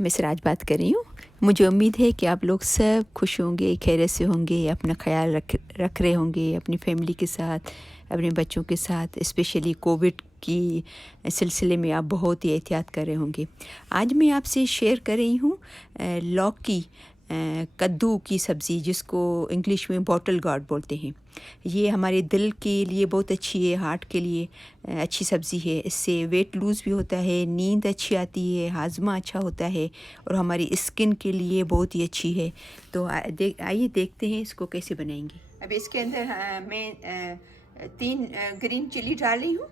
मैं सिराज बात कर रही हूँ। मुझे उम्मीद है कि आप लोग सब खुश होंगे, खैरियत से होंगे, अपना ख्याल रख रहे होंगे अपनी फैमिली के साथ, अपने बच्चों के साथ। स्पेशली कोविड की सिलसिले में आप बहुत ही एहतियात कर रहे होंगे। आज मैं आपसे शेयर कर रही हूँ लौकी कद्दू की सब्ज़ी, जिसको इंग्लिश में बॉटल गार्ड बोलते हैं। ये हमारे दिल के लिए बहुत अच्छी है, हार्ट के लिए अच्छी सब्ज़ी है। इससे वेट लूज़ भी होता है, नींद अच्छी आती है, हाजमा अच्छा होता है और हमारी स्किन के लिए बहुत ही अच्छी है। तो आइए देखते हैं इसको कैसे बनाएंगे। अब इसके अंदर मैं 3 ग्रीन चिली डाल रही हूँ,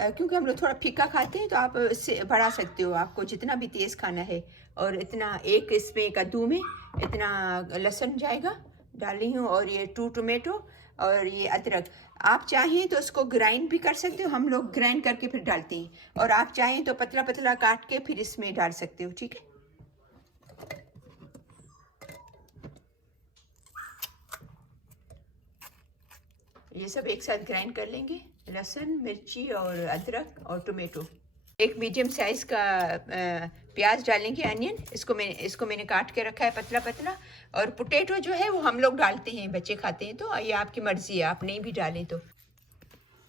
क्योंकि हम लोग थोड़ा फीका खाते हैं, तो आप इससे बढ़ा सकते हो, आपको जितना भी तेज़ खाना है। और इतना एक इसमें कद्दू में इतना लहसुन जाएगा डाल रही हूँ, और ये 2 टोमेटो और ये अदरक। आप चाहें तो इसको ग्राइंड भी कर सकते हो, हम लोग ग्राइंड करके फिर डालते हैं, और आप चाहें तो पतला पतला काट के फिर इसमें डाल सकते हो। ठीक है, ये सब एक साथ ग्राइंड कर लेंगे, लहसुन, मिर्ची और अदरक और टोमेटो। एक मीडियम साइज़ का प्याज डालेंगे, अनियन। इसको मैंने काट के रखा है पतला पतला। और पोटैटो जो है वो हम लोग डालते हैं, बच्चे खाते हैं, तो ये आपकी मर्ज़ी है, आप नहीं भी डालें तो।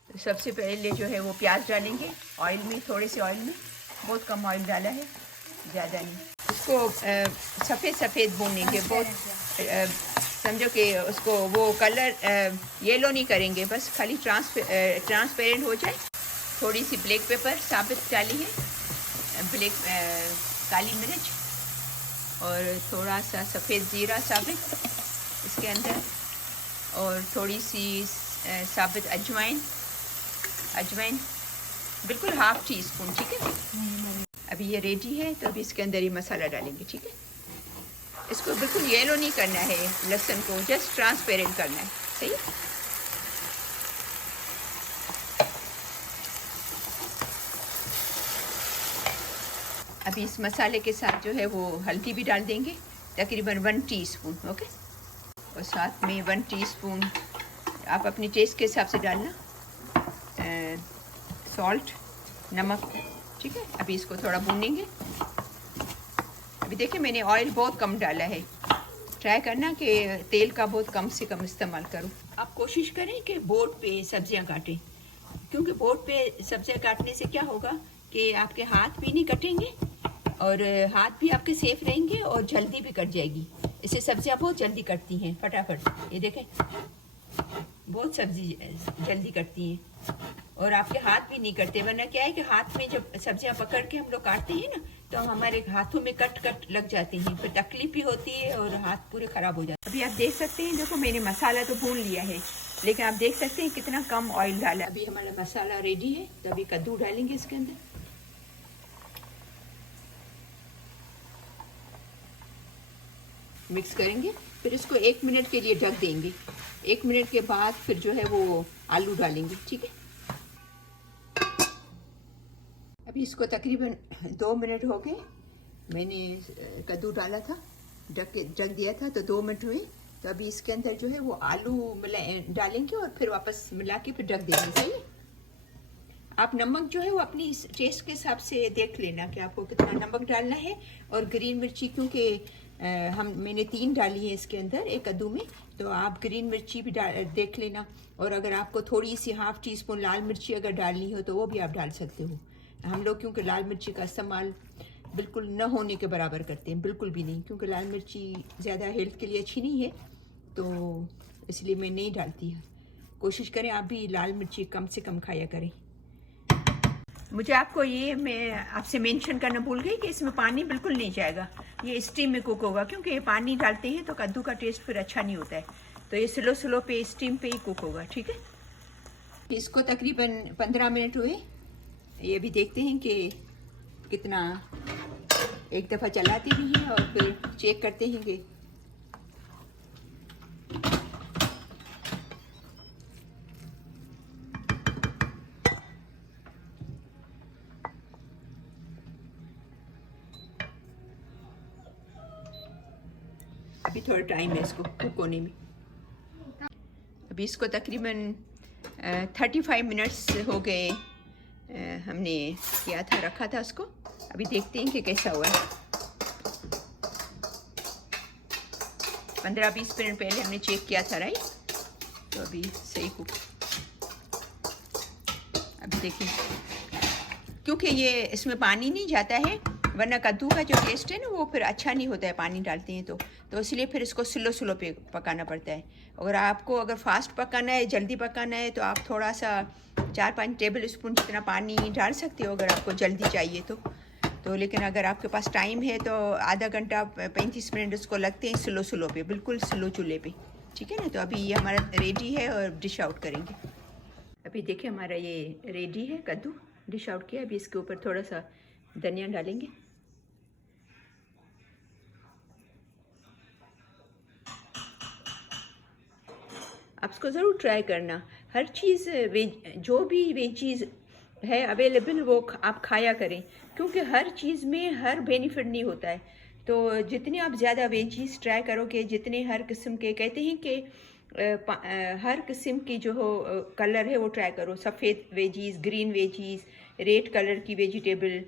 सबसे पहले जो है वो प्याज डालेंगे ऑयल में, थोड़े से ऑयल में, बहुत कम ऑयल डाला है, ज़्यादा नहीं। इसको सफ़ेद सफ़ेद भूनेंगे, बहुत समझो कि उसको वो कलर येलो नहीं करेंगे, बस खाली ट्रांसपेरेंट हो जाए। थोड़ी सी ब्लैक पेपर साबित डाली है, ब्लैक काली मिर्च, और थोड़ा सा सफ़ेद ज़ीरा साबित इसके अंदर, और थोड़ी सी साबित अजवाइन बिल्कुल ½ टीस्पून। ठीक है, अभी ये रेडी है, तो अभी इसके अंदर ही मसाला डालेंगे। ठीक है, इसको बिल्कुल येलो नहीं करना है, लहसुन को जस्ट ट्रांसपेरेंट करना है। सही है, अभी इस मसाले के साथ जो है वो हल्दी भी डाल देंगे, तकरीबन 1 टीस्पून। ओके, और साथ में 1 टीस्पून आप अपने टेस्ट के हिसाब से डालना, सॉल्ट, नमक। ठीक है, अभी इसको थोड़ा भूनेंगे। अभी देखिए मैंने ऑयल बहुत कम डाला है, ट्राई करना कि तेल का बहुत कम से कम इस्तेमाल करो। आप कोशिश करें कि बोर्ड पे सब्जियां काटें, क्योंकि बोर्ड पे सब्जियां काटने से क्या होगा कि आपके हाथ भी नहीं कटेंगे और हाथ भी आपके सेफ रहेंगे और जल्दी भी कट जाएगी। इससे सब्जियां बहुत जल्दी कटती हैं, फटाफट। ये देखें, बहुत सब्जी जल्दी कटती हैं और आपके हाथ भी नहीं कटते। वरना क्या है कि हाथ में जब सब्जियां पकड़ के हम लोग काटते हैं ना, तो हमारे हाथों में कट लग जाती हैं, फिर तकलीफ भी होती है और हाथ पूरे ख़राब हो जाते हैं। अभी आप देख सकते हैं, देखो मैंने मसाला तो भून लिया है, लेकिन आप देख सकते हैं कितना कम ऑयल डाला। अभी हमारा मसाला रेडी है, तो अभी कद्दू डालेंगे इसके अंदर। मिक्स करेंगे, फिर इसको 1 मिनट के लिए ढक देंगे। 1 मिनट के बाद फिर जो है वो आलू डालेंगे। ठीक है, अभी इसको तकरीबन 2 मिनट हो गए, मैंने कद्दू डाला था, ढक दिया था, तो 2 मिनट हुए। तो अभी इसके अंदर जो है वो आलू डालेंगे और फिर वापस मिला के फिर ढक देंगे। सही है, आप नमक जो है वो अपनी टेस्ट के हिसाब से देख लेना कि आपको कितना नमक डालना है। और ग्रीन मिर्ची, क्योंकि मैंने 3 डाली है इसके अंदर एक कद्दू में, तो आप ग्रीन मिर्ची भी देख लेना। और अगर आपको थोड़ी सी ½ टीस्पून लाल मिर्ची अगर डालनी हो तो वो भी आप डाल सकते हो। हम लोग क्योंकि लाल मिर्ची का इस्तेमाल बिल्कुल न होने के बराबर करते हैं, बिल्कुल भी नहीं, क्योंकि लाल मिर्ची ज़्यादा हेल्थ के लिए अच्छी नहीं है, तो इसलिए मैं नहीं डालती है। कोशिश करें आप भी लाल मिर्ची कम से कम खाया करें। मुझे आपको ये मैं आपसे मेंशन करना भूल गई कि इसमें पानी बिल्कुल नहीं जाएगा, ये स्टीम में कुक होगा, क्योंकि ये पानी डालते हैं तो कद्दू का टेस्ट फिर अच्छा नहीं होता है। तो ये स्लो पे स्टीम पे ही कुक होगा। ठीक है, इसको तकरीबन 15 मिनट हुए। ये भी देखते हैं कि कितना, एक दफ़ा चलाते भी हैं और फिर चेक करते हैं कि अभी थोड़ा टाइम है इसको कुक होने में। अभी इसको तकरीबन 35 मिनट्स हो गए, हमने किया था, रखा था उसको। अभी देखते हैं कि कैसा हुआ है। 15-20 मिनट पहले हमने चेक किया था, राइट? तो अभी सही कुक। अब देखिए, क्योंकि ये इसमें पानी नहीं जाता है, वरना कद्दू का जो टेस्ट है ना वो फिर अच्छा नहीं होता है पानी डालते हैं तो इसलिए फिर इसको स्लो पे पकाना पड़ता है। अगर फास्ट पकाना है, जल्दी पकाना है, तो आप थोड़ा सा 4-5 टेबल स्पून जितना पानी डाल सकते हो, अगर आपको जल्दी चाहिए तो लेकिन अगर आपके पास टाइम है तो आधा घंटा 35 मिनट उसको लगते हैं स्लो पे, बिल्कुल स्लो चूल्हे पे, ठीक है ना? तो अभी ये हमारा रेडी है और डिश आउट करेंगे। अभी देखिए हमारा ये रेडी है, कद्दू डिश आउट किया। अभी इसके ऊपर थोड़ा सा धनिया डालेंगे। आप इसको ज़रूर ट्राई करना। हर चीज़ जो भी वेजीज़ है अवेलेबल वो आप खाया करें, क्योंकि हर चीज़ में हर बेनिफिट नहीं होता है। तो जितने आप ज़्यादा वेजीज़ ट्राई करोगे, जितने हर किस्म के, कहते हैं कि हर किस्म की जो हो कलर है वो ट्राई करो। सफ़ेद veggies, green veggies, red colour की वेजिटेबल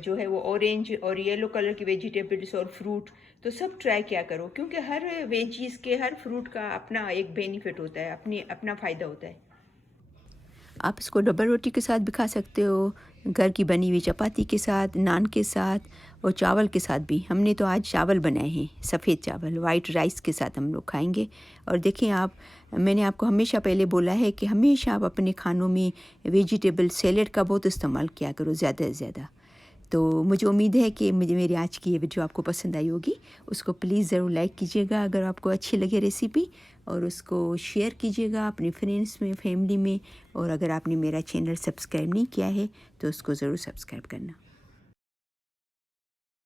जो है वो, ऑरेंज और येलो कलर की वेजिटेबल्स और फ्रूट, तो सब ट्राई किया करो, क्योंकि हर वेजीज़ के, हर फ्रूट का अपना एक बेनिफिट होता है, अपना फ़ायदा होता है। आप इसको डबल रोटी के साथ भी खा सकते हो, घर की बनी हुई चपाती के साथ, नान के साथ और चावल के साथ भी। हमने तो आज चावल बनाए हैं, सफ़ेद चावल, वाइट राइस के साथ हम लोग खाएंगे। और देखें आप, मैंने आपको हमेशा पहले बोला है कि हमेशा आप अपने खानों में वेजिटेबल सैलेड का बहुत इस्तेमाल किया करो, ज़्यादा से ज़्यादा। तो मुझे उम्मीद है कि मेरी आज की ये वीडियो आपको पसंद आई होगी। उसको प्लीज़ ज़रूर लाइक कीजिएगा अगर आपको अच्छी लगे रेसिपी, और उसको शेयर कीजिएगा अपने फ्रेंड्स में, फैमिली में। और अगर आपने मेरा चैनल सब्सक्राइब नहीं किया है तो उसको ज़रूर सब्सक्राइब करना।